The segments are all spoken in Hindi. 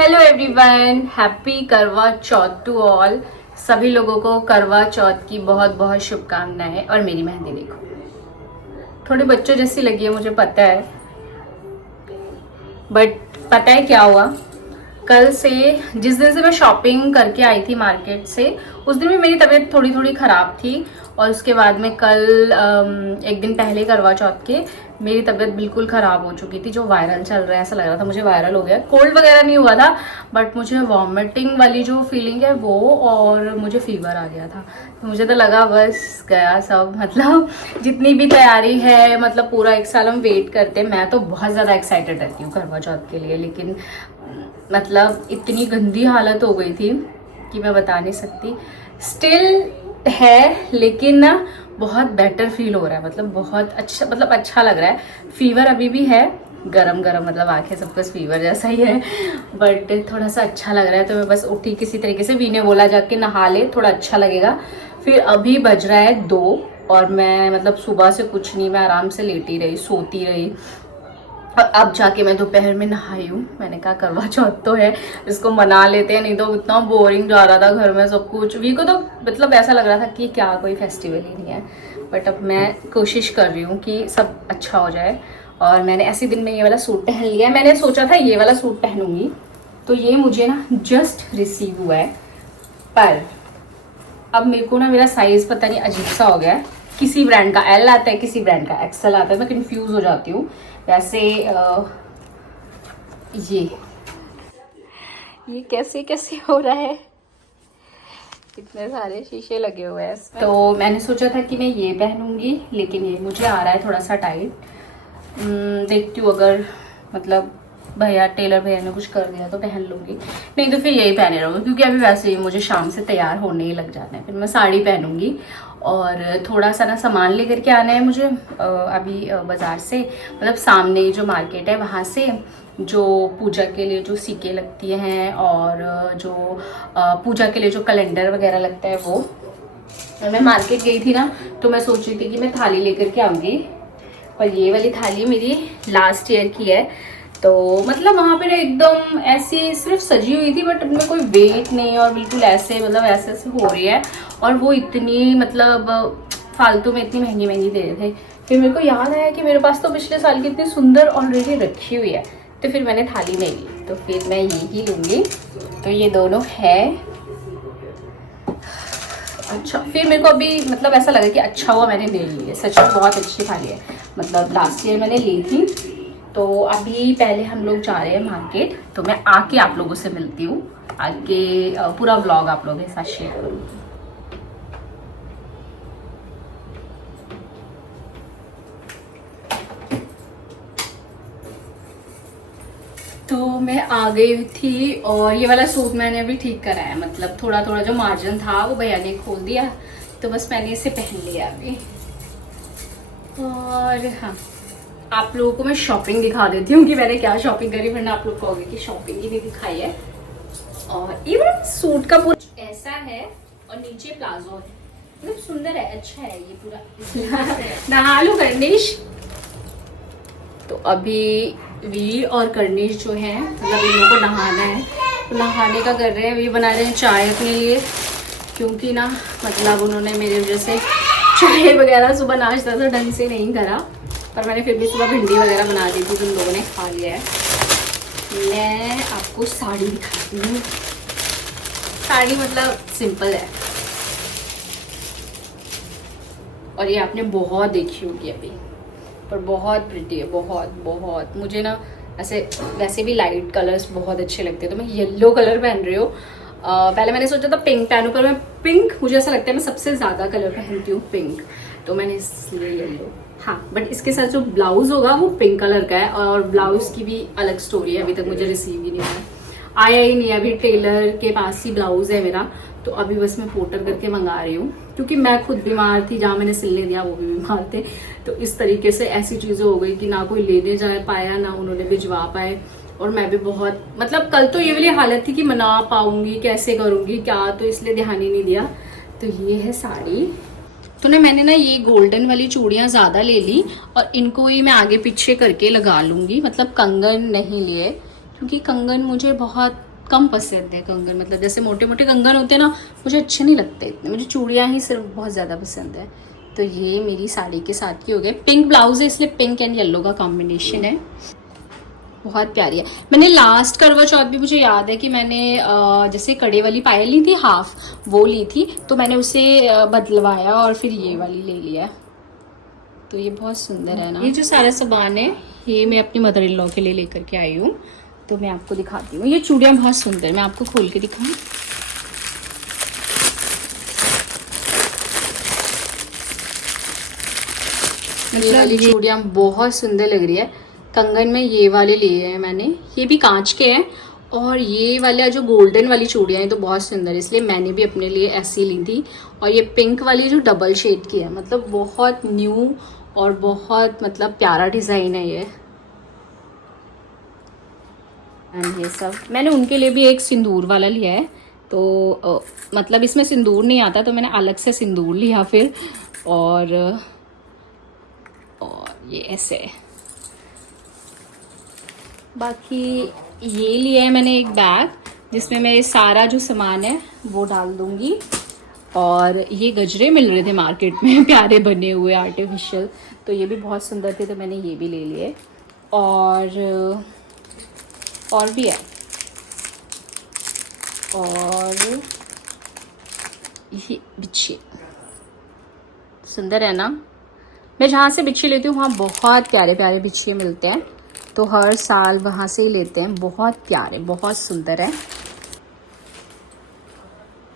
हेलो एवरीवन, हैप्पी करवा चौथ टू ऑल। सभी लोगों को करवा चौथ की बहुत बहुत शुभकामनाएं। और मेरी मेहंदी देखो, थोड़ी बच्चों जैसी लगी है मुझे पता है, बट पता है क्या हुआ। कल से जिस दिन से मैं शॉपिंग करके आई थी मार्केट से, उस दिन भी मेरी तबीयत थोड़ी थोड़ी ख़राब थी। और उसके बाद में कल एक दिन पहले करवा चौथ के मेरी तबीयत बिल्कुल ख़राब हो चुकी थी। जो वायरल चल रहा है, ऐसा लग रहा था मुझे वायरल हो गया। कोल्ड वगैरह नहीं हुआ था, बट मुझे वॉमिटिंग वाली जो फीलिंग है वो, और मुझे फीवर आ गया था। तो मुझे तो लगा बस गया सब, मतलब जितनी भी तैयारी है, मतलब पूरा एक साल हम वेट करते हैं। मैं तो बहुत ज़्यादा एक्साइटेड रहती हूँ करवा चौथ के लिए, लेकिन मतलब इतनी गंदी हालत हो गई थी कि मैं बता नहीं सकती। स्टिल है, लेकिन ना बहुत बेटर फील हो रहा है, मतलब बहुत अच्छा, मतलब अच्छा लग रहा है। फीवर अभी भी है, गरम गरम, मतलब आंखें सब कुछ फीवर जैसा ही है, बट थोड़ा सा अच्छा लग रहा है। तो मैं बस उठी किसी तरीके से, वी ने बोला जाके नहा ले, थोड़ा अच्छा लगेगा। फिर अभी बज रहा है 2 और मैं मतलब सुबह से कुछ नहीं, मैं आराम से लेटी रही, सोती रही। और अब जाके मैं दोपहर में नहाई हूँ। मैंने कहा करवा चौथ तो है, इसको मना लेते हैं, नहीं तो इतना बोरिंग जा रहा था घर में सब कुछ। वी को तो मतलब ऐसा लग रहा था कि क्या कोई फेस्टिवल ही नहीं है, बट अब मैं कोशिश कर रही हूँ कि सब अच्छा हो जाए। और मैंने ऐसे दिन में ये वाला सूट पहन लिया है। मैंने सोचा था ये वाला सूट पहनूंगी, तो ये मुझे ना जस्ट रिसीव हुआ है, पर अब मेरे को ना मेरा साइज पता नहीं अजीब सा हो गया है। किसी ब्रांड का एल आता है, किसी ब्रांड का एक्सएल आता है, मैं कंफ्यूज हो जाती हूँ। वैसे ये कैसे कैसे हो रहा है, इतने सारे शीशे लगे हुए हैं इसमें। तो मैंने सोचा था कि मैं ये पहनूंगी, लेकिन ये मुझे आ रहा है थोड़ा सा टाइट। देखती हूँ, अगर मतलब भैया, टेलर भैया ने कुछ कर दिया तो पहन लूंगी, नहीं तो फिर यही पहने रहूँगी, क्योंकि अभी वैसे ही मुझे शाम से तैयार होने ही लग जाना है। फिर मैं साड़ी पहनूंगी। और थोड़ा सा ना सामान लेकर के आना है मुझे अभी बाज़ार से, मतलब सामने ही जो मार्केट है वहाँ से, जो पूजा के लिए जो सिक्के लगती हैं, और जो पूजा के लिए जो कैलेंडर वगैरह लगता है वो। और मैं मार्केट गई थी ना, तो मैं सोच रही थी कि मैं थाली लेकर के आऊँगी, पर ये वाली थाली मेरी लास्ट ईयर की है। तो मतलब वहाँ पे ना एकदम ऐसी सिर्फ सजी हुई थी, बट उनमें कोई वेट नहीं, और बिल्कुल ऐसे मतलब ऐसे ऐसे हो रही है। और वो इतनी मतलब फालतू में इतनी महंगी महंगी दे रहे थे। फिर मेरे को याद आया कि मेरे पास तो पिछले साल की इतनी सुंदर ऑलरेडी रखी हुई है, तो फिर मैंने थाली नहीं ली, तो फिर मैं ये ही लूँगी। तो ये दोनों है। अच्छा, फिर मेरे को अभी मतलब ऐसा लगा कि अच्छा हुआ मैंने ले ली है, सच में बहुत अच्छी थाली है। मतलब लास्ट ईयर मैंने ली थी। तो अभी पहले हम लोग जा रहे हैं मार्केट, तो मैं आके आप लोगों से मिलती हूँ, आगे पूरा व्लॉग आप लोगों के साथ शेयर करूँगी। तो मैं आ गई थी, और ये वाला सूट मैंने अभी ठीक करा है, मतलब थोड़ा थोड़ा जो मार्जिन था वो भैया ने खोल दिया, तो बस मैंने इसे पहन लिया अभी। और हाँ, आप लोगों को मैं शॉपिंग दिखा देती हूँ कि मैंने क्या शॉपिंग करी, वरना आप लोग कहोगे कि शॉपिंग ही नहीं दिखाई है। और इवन सूट का पूरा ऐसा है, और नीचे प्लाजो है, मतलब सुंदर है, अच्छा है ये पूरा। नहा लो करनीश। तो अभी वी और करनीश जो है, मतलब इन लोगों को नहाना है, तो नहाने का कर रहे हैं। वी बना रहे हैं चाय अपने लिए, क्योंकि ना मतलब उन्होंने मेरे वजह से चाय वगैरह सुबह नाश्ता तो ढंग से नहीं करा, पर मैंने फिर भी सुबह भिंडी वगैरह बना दी थी, तो उन लोगों ने खा लिया है। मैं आपको साड़ी दिखाती हूँ। साड़ी मतलब सिंपल है, और ये आपने बहुत देखी होगी अभी, पर बहुत प्रिटी है, बहुत बहुत। मुझे ना ऐसे वैसे भी लाइट कलर्स बहुत अच्छे लगते हैं, तो मैं येलो कलर पहन रही हूँ। पहले मैंने सोचा था पिंक पहनूं, पर मैं पिंक, मुझे ऐसा लगता है मैं सबसे ज़्यादा कलर पहनती हूँ पिंक, तो मैंने इसलिए येलो। हाँ, बट इसके साथ जो ब्लाउज होगा वो पिंक कलर का है, और ब्लाउज की भी अलग स्टोरी है, अभी तक मुझे रिसीव ही नहीं आया ही नहीं। अभी टेलर के पास ही ब्लाउज है मेरा, तो अभी बस मैं पोर्टर करके मंगा रही हूँ, क्योंकि मैं खुद बीमार थी, जहाँ मैंने सिलने दिया वो भी बीमार थे। तो इस तरीके से ऐसी चीज़ें हो गई कि ना कोई लेने जा पाया, ना उन्होंने भिजवा पाए, और मैं भी बहुत मतलब कल तो ये वाली हालत थी कि मना पाऊंगी, कैसे करूँगी क्या, तो इसलिए ध्यान ही नहीं दिया। तो ये है साड़ी। तो ना मैंने ना ये गोल्डन वाली चूड़ियाँ ज़्यादा ले ली, और इनको ही मैं आगे पीछे करके लगा लूँगी, मतलब कंगन नहीं लिए, क्योंकि कंगन मुझे बहुत कम पसंद है कंगन, मतलब जैसे मोटे मोटे कंगन होते हैं ना, मुझे अच्छे नहीं लगते इतने, मुझे चूड़ियाँ ही सिर्फ बहुत ज़्यादा पसंद है। तो ये मेरी साड़ी के साथ की हो गए। पिंक ब्लाउज है इसलिए पिंक एंड येलो का कॉम्बिनेशन है, बहुत प्यारी है। मैंने लास्ट करवा चौथ भी मुझे याद है कि मैंने जैसे कड़े वाली पायल ली थी हाफ, वो ली थी, तो मैंने उसे बदलवाया और फिर ये वाली ले लिया। तो ये बहुत सुंदर है ना। ये जो सारा सामान है ये मैं अपनी मदर इन लॉ के लिए लेकर के आई हूँ, तो मैं आपको दिखाती हूँ। ये चूड़ियाँ बहुत सुंदर, मैं आपको खोल के दिखाऊँ। ये वाली चूड़ियाँ बहुत सुंदर लग रही है। कंगन में ये वाले लिए हैं मैंने, ये भी कांच के हैं, और ये वाले जो गोल्डन वाली चूड़ियाँ हैं तो बहुत सुंदर है, इसलिए मैंने भी अपने लिए ऐसी ली थी। और ये पिंक वाली जो डबल शेड की है, मतलब बहुत न्यू और बहुत मतलब प्यारा डिज़ाइन है ये। एंड ये सब मैंने उनके लिए भी एक सिंदूर वाला लिया है, तो मतलब इसमें सिंदूर नहीं आता तो मैंने अलग से सिंदूर लिया फिर। और ये ऐसे है। बाकी ये लिया है मैंने एक बैग, जिसमें मैं सारा जो सामान है वो डाल दूंगी। और ये गजरे मिल रहे थे मार्केट में प्यारे बने हुए आर्टिफिशियल, तो ये भी बहुत सुंदर थे, तो मैंने ये भी ले लिए। और भी है, और ये बिच्छी सुंदर है ना। मैं जहाँ से बिच्छी लेती हूँ वहाँ बहुत प्यारे प्यारे बिच्छिए मिलते हैं, तो हर साल वहाँ से ही लेते हैं। बहुत प्यारे, बहुत सुंदर है।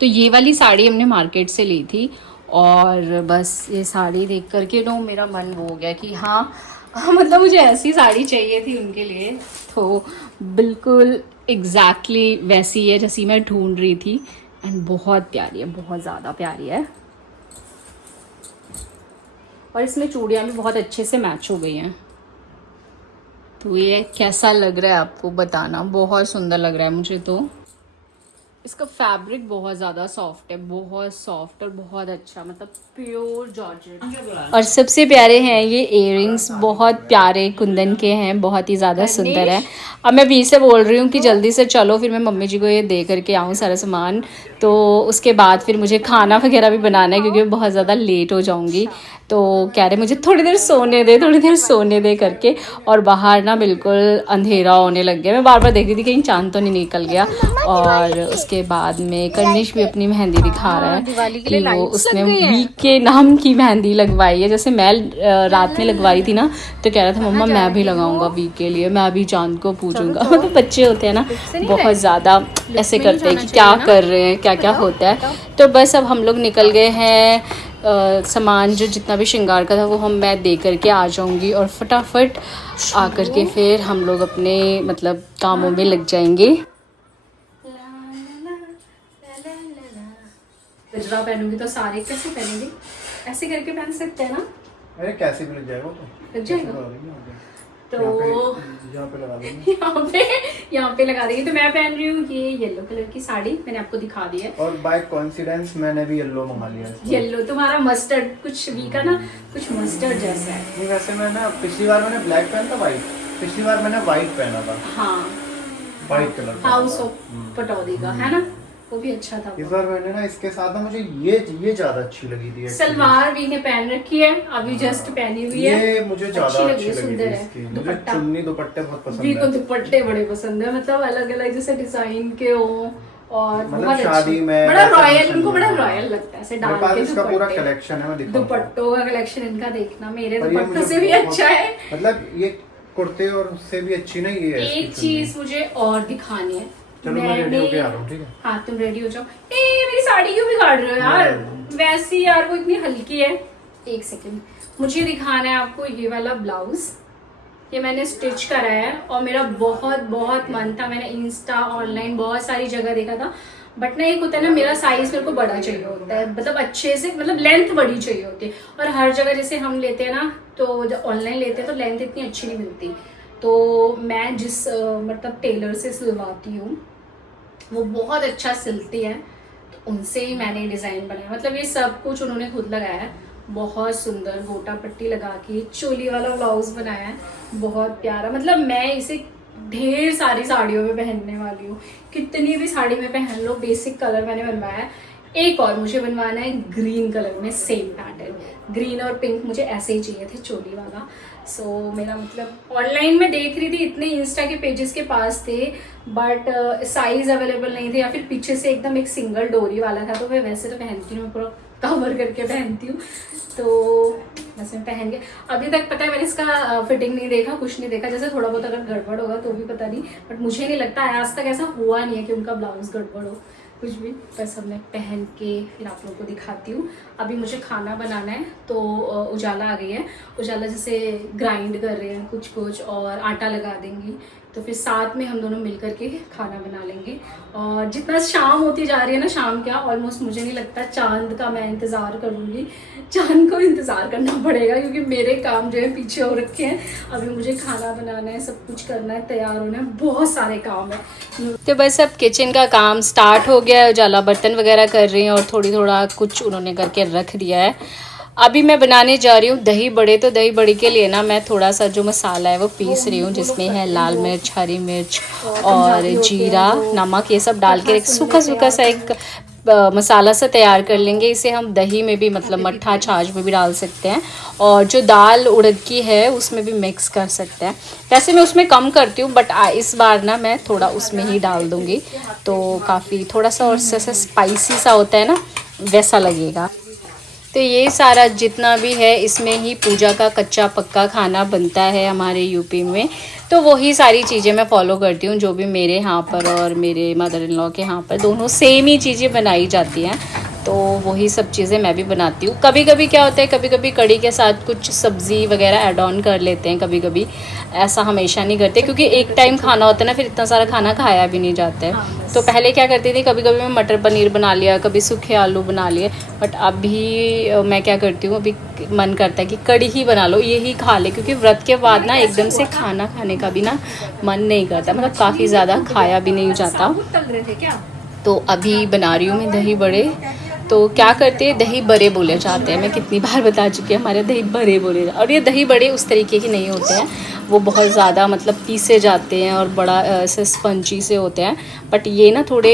तो ये वाली साड़ी हमने मार्केट से ली थी, और बस ये साड़ी देख करके ना मेरा मन वो हो गया कि हाँ मतलब मुझे ऐसी साड़ी चाहिए थी उनके लिए। तो बिल्कुल एग्जैक्टली वैसी है जैसी मैं ढूंढ रही थी, एंड बहुत प्यारी है, बहुत ज़्यादा प्यारी है। और इसमें चूड़ियाँ भी बहुत अच्छे से मैच हो गई हैं। तो ये कैसा लग रहा है आपको बताना, बहुत सुंदर लग रहा है मुझे। तो इसका फैब्रिक बहुत ज़्यादा सॉफ्ट है, बहुत सॉफ्ट और बहुत अच्छा, मतलब प्योर जॉर्जेट। और सबसे प्यारे हैं ये इयररिंग्स, बहुत प्यारे कुंदन के हैं, बहुत ही ज़्यादा सुंदर है। अब मैं वीर से बोल रही हूँ कि जल्दी से चलो, फिर मैं मम्मी जी को ये दे करके आऊँ सारा सामान, तो उसके बाद फिर मुझे खाना वगैरह भी बनाना है क्योंकि मैं बहुत ज़्यादा लेट हो जाऊँगी। तो कह रहे मुझे थोड़ी देर सोने दे, थोड़ी देर सोने दे करके। और बाहर ना बिल्कुल अंधेरा होने लग गया, मैं बार बार देख रही थी कहीं चांद तो नहीं निकल गया। और उसके बाद में कर्निश भी अपनी मेहंदी दिखा रहा है कि वो उसने वीक के नाम की मेहंदी लगवाई है। जैसे मैं रात में लगवाई थी ना, तो कह रहा था मम्मा मैं भी लगाऊंगा वीक के लिए, मैं भी चांद को पूछूंगा। मतलब बच्चे होते हैं ना बहुत ज़्यादा ऐसे करते हैं कि क्या कर रहे हैं, क्या क्या होता है। तो बस अब हम लोग निकल गए हैं। सामान जो जितना भी श्रृंगार का था वो मैं दे करके आ जाऊंगी, और फटाफट आ करके फिर हम लोग अपने मतलब कामों में लग जाएंगे। गजरा पहनूंगी तो सारे कैसे पहनेंगे, ऐसे करके पहन सकते हैं ना। अरे कैसे भी लग जाएगा, तो लग जाएगा। तो यहाँ पे लगा देंगे, यहाँ पे लगा देंगे। तो मैं पहन रही हूँ ये येलो कलर की साड़ी, मैंने आपको दिखा दी है। और बाय कोइंसिडेंस मैंने भी येलो मंगा लिया है। येलो तुम्हारा मस्टर्ड कुछ वी का ना, कुछ मस्टर्ड जैसा है। नहीं वैसे मैंने पिछली बार मैंने ब्लैक पहना था, वाइट पिछली बार मैंने वाइट पहना था। हाँ white colour house of Pataudi का है ना, वो भी अच्छा था। इस बार मैंने ना इसके साथ ना मुझे ये ज्यादा अच्छी लगी थी। सलवार भी ने पहन रखी है, अभी जस्ट पहनी हुई है। ये मुझे ज्यादा अच्छी लगी सुंदर है। इसकी। मुझे चुन्नी दुपट्टे बहुत पसंद है। दुपट्टे बड़े पसंद है, मतलब अलग अलग जैसे डिजाइन के हो, और मतलब शादी में बड़ा रॉयल, उनको बड़ा रॉयल लगता है ऐसे डाल के। इसका पूरा कलेक्शन है, मैं दिखाऊंगा। दुपट्टों का कलेक्शन इनका देखना, मेरे दुपट्टों से भी अच्छा है। मतलब ये कुर्ते और उससे भी अच्छी नहीं है। एक चीज मुझे और दिखानी है। चलो मैं रेडी होके आ रहा हूँ, ठीक है? हाँ तुम रेडी हो जाओ। मेरी साड़ी क्यों बिगाड़ रहे हो यार, वैसी यार वो इतनी हल्की है। एक सेकंड, मुझे दिखाना है आपको ये वाला ब्लाउज, ये मैंने स्टिच करा है, और मेरा बहुत बहुत मन था, मैंने इंस्टा ऑनलाइन बहुत सारी जगह देखा था, बट ना एक होता है ना मेरा साइज मेरे को बड़ा चाहिए होता है, मतलब अच्छे से, मतलब लेंथ बड़ी चाहिए होती है। और हर जगह जैसे हम लेते हैं ना, तो जब ऑनलाइन लेते हैं तो लेंथ इतनी अच्छी नहीं मिलती। तो मैं जिस मतलब टेलर से सिलवाती हूँ वो बहुत अच्छा सिलती है, तो उनसे ही मैंने डिज़ाइन बनाया। मतलब ये सब कुछ उन्होंने खुद लगाया है, बहुत सुंदर गोटा पट्टी लगा के चोली वाला ब्लाउज बनाया है, बहुत प्यारा। मतलब मैं इसे ढेर सारी साड़ियों में पहनने वाली हूँ, कितनी भी साड़ी में पहन लो। बेसिक कलर मैंने बनवाया है, एक और मुझे बनवाना है ग्रीन कलर में, सेम पैटर्न ग्रीन और पिंक मुझे ऐसे ही चाहिए थे चोली वाला। सो मेरा मतलब ऑनलाइन में देख रही थी, इतने इंस्टा के पेजेस के पास थे, बट साइज अवेलेबल नहीं थे, या फिर पीछे से एकदम एक सिंगल डोरी वाला था। तो मैं वैसे तो पहनती हूँ, मैं पूरा कवर करके पहनती हूँ, तो वैसे मैं पहन के अभी तक पता है मैंने इसका फिटिंग नहीं देखा, कुछ नहीं देखा। जैसे थोड़ा बहुत अगर गड़बड़ होगा तो भी पता नहीं, बट मुझे नहीं लगता आज तक ऐसा हुआ नहीं है कि उनका ब्लाउज गड़बड़ हो कुछ भी। बस अब मैं पहन के फिर आप लोगों को दिखाती हूँ। अभी मुझे खाना बनाना है, तो उजाला आ गई है, उजाला जैसे ग्राइंड कर रहे हैं कुछ कुछ और आटा लगा देंगी, तो फिर साथ में हम दोनों मिल करके खाना बना लेंगे। और जितना शाम होती जा रही है ना, शाम क्या ऑलमोस्ट मुझे नहीं लगता चांद का मैं इंतज़ार करूँगी, चांद को इंतज़ार करना पड़ेगा, क्योंकि मेरे काम जो है पीछे हो रखे हैं। अभी मुझे खाना बनाना है, सब कुछ करना है, तैयार होना है, बहुत सारे काम है। तो बस अब किचन का काम स्टार्ट हो गया है, उजाला बर्तन वगैरह कर रही हैं और थोड़ा कुछ उन्होंने करके रख दिया है। अभी मैं बनाने जा रही हूँ दही बड़े। तो दही बड़े के लिए ना मैं थोड़ा सा जो मसाला है वो पीस रही हूँ, जिसमें है लाल मिर्च, हरी मिर्च और जीरा, नमक, ये सब डाल के एक सूखा सा एक मसाला सा तैयार कर लेंगे। इसे हम दही में भी मतलब मट्ठा छाछ में भी डाल सकते हैं, और जो दाल उड़द की है उसमें भी मिक्स कर सकते हैं। वैसे मैं उसमें कम करती हूँ, बट इस बार ना मैं थोड़ा उसमें ही डाल दूँगी, तो काफ़ी थोड़ा सा और स्पाइसी सा होता है ना, वैसा लगेगा। तो ये सारा जितना भी है इसमें ही पूजा का कच्चा पक्का खाना बनता है हमारे यूपी में। तो वही सारी चीज़ें मैं फॉलो करती हूँ, जो भी मेरे यहाँ पर और मेरे मदर इन लॉ के यहाँ पर दोनों सेम ही चीज़ें बनाई जाती हैं, तो वही सब चीज़ें मैं भी बनाती हूँ। कभी कभी क्या होता है, कभी कभी कड़ी के साथ कुछ सब्ज़ी वगैरह ऐड ऑन कर लेते हैं, कभी कभी, ऐसा हमेशा नहीं करते, क्योंकि एक टाइम खाना होता है ना, फिर इतना सारा खाना खाया भी नहीं जाता है। तो पहले क्या करती थी, कभी कभी मैं मटर पनीर बना लिया, कभी सूखे आलू बना लिए, बट अभी मैं क्या करती हूँ, अभी मन करता है कि कड़ी ही बना लो, यही खा ले, क्योंकि व्रत के बाद ना एकदम से खाना खाने का भी ना मन नहीं करता, मतलब काफ़ी ज़्यादा खाया भी नहीं जाता। तो अभी बना रही हूँ मैं दही बड़े। तो क्या करते हैं, दही बड़े बोले जाते हैं, मैं कितनी बार बता चुकी हूँ, हमारे दही बड़े बोले और ये दही बड़े उस तरीके के नहीं होते हैं, वो बहुत ज़्यादा मतलब पीसे जाते हैं और बड़ा ऐसे स्पंजी से होते हैं। बट ये ना थोड़े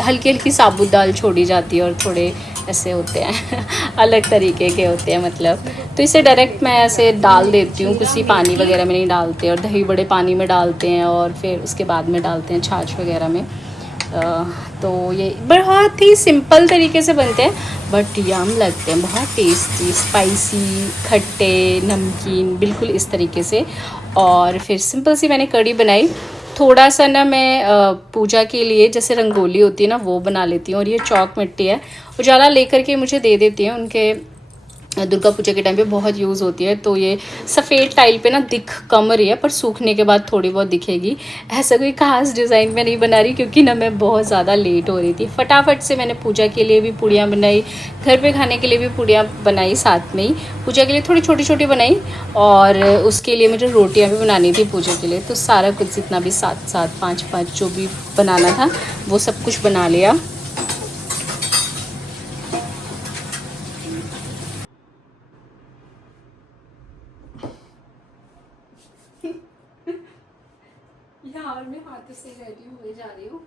हल्की हल्की साबुत दाल छोड़ी जाती है और थोड़े ऐसे होते हैं अलग तरीके के होते हैं मतलब। तो इसे डायरेक्ट मैं ऐसे डाल देती हूँ, किसी पानी वगैरह में नहीं डालते, और दही बड़े पानी में डालते हैं और फिर उसके बाद में डालते हैं छाछ वगैरह में। तो ये बहुत ही सिंपल तरीके से बनते हैं, बट यम लगते हैं, बहुत टेस्टी, स्पाइसी, खट्टे, नमकीन, बिल्कुल इस तरीके से। और फिर सिंपल सी मैंने कड़ी बनाई। थोड़ा सा ना मैं पूजा के लिए जैसे रंगोली होती है ना, वो बना लेती हूँ, और ये चौक मिट्टी है, उजाला लेकर के मुझे दे देती हैं, उनके दुर्गा पूजा के टाइम पे बहुत यूज़ होती है। तो ये सफ़ेद टाइल पे ना दिख कम रही है, पर सूखने के बाद थोड़ी बहुत दिखेगी। ऐसा कोई खास डिज़ाइन में नहीं बना रही, क्योंकि ना मैं बहुत ज़्यादा लेट हो रही थी। फटाफट से मैंने पूजा के लिए भी पूड़ियाँ बनाई, घर पे खाने के लिए भी पूड़ियाँ बनाई, साथ में ही पूजा के लिए थोड़ी छोटी छोटी बनाई, और उसके लिए मुझे रोटियाँ भी बनानी थी पूजा के लिए। तो सारा कुछ जितना भी 7-7, 5-5 जो भी बनाना था वो सब कुछ बना लिया। यार मैं हाथ से रेडी हुए जा रही हूँ।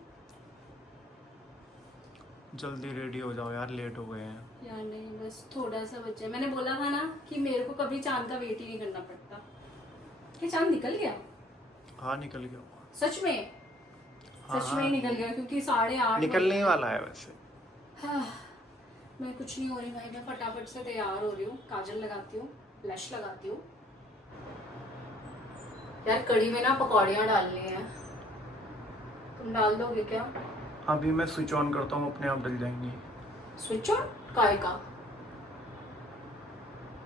जल्दी रेडी हो जाओ यार, लेट हो गए हैं यार नहीं, बस थोड़ा सा बचा है। मैंने बोला था ना कि मेरे को कभी चांद का वेट ही नहीं करना पड़ता। ये चांद निकल गया? हाँ निकल गया। सच में? हाँ, सच में ही निकल गया, क्योंकि 8:30 निकलने ही वाला है वैसे। हाँ, मैं कुछ नहीं हो रही भाई, मैं फटाफट से तैयार हो रही हूँ, काजल लगाती हूँ, ब्लश लगाती हूँ। यार कढ़ी में ना पकौड़ियाँ डालनी है, तुम डाल दोगे क्या? अभी मैं स्विच ऑन करता हूँ, अपने आप डल जाएंगी। स्विच ऑन काय का?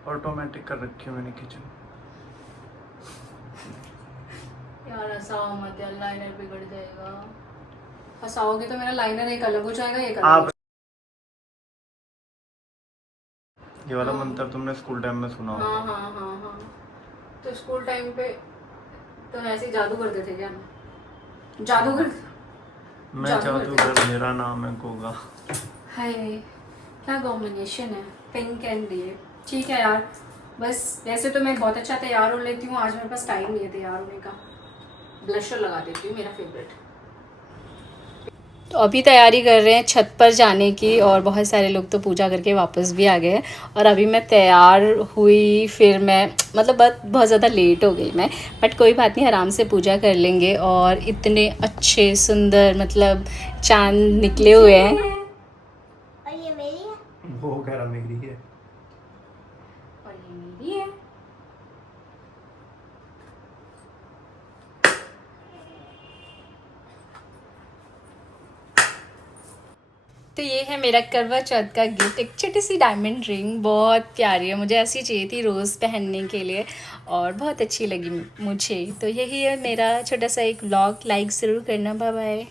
ऑटोमेटिक कर रखी है मैंने किचन। यार हंसाओ मत यार, लाइनर बिगड़ जाएगा। हंसाओगे तो मेरा लाइनर एक अलग हो जाएगा, एक अलग आप ये वाला हाँ। मंत्र तुमने स्कूल टाइम में सुना होगा। हाँ हाँ हाँ हाँ। तो स्कूल टाइम पे तो ऐसे ही जादू करते थे क्या? जादूगर? मैं जादूगर, मेरा नाम है गोगा। हाय, क्या कॉम्बिनेशन है, पिंक एंड ये। ठीक है यार, बस वैसे तो मैं बहुत अच्छा तैयार हो लेती हूँ, आज मेरे पास टाइम नहीं है तैयार होने का। ब्लशर लगा देती हूँ, मेरा फेवरेट। तो अभी तैयारी कर रहे हैं छत पर जाने की, और बहुत सारे लोग तो पूजा करके वापस भी आ गए हैं। और अभी मैं तैयार हुई, फिर मैं मतलब बहुत ज़्यादा लेट हो गई मैं, बट कोई बात नहीं, आराम से पूजा कर लेंगे। और इतने अच्छे सुंदर मतलब चांद निकले हुए हैं। और ये मेरी है। वो कह रहा मेरी है। और ये मेरी है। तो ये है मेरा करवा चौथ का गिफ्ट, एक छोटी सी डायमंड रिंग, बहुत प्यारी है, मुझे ऐसी चाहिए थी रोज़ पहनने के लिए और बहुत अच्छी लगी मुझे। तो यही है मेरा छोटा सा एक व्लॉग, लाइक ज़रूर करना, बाय बाय।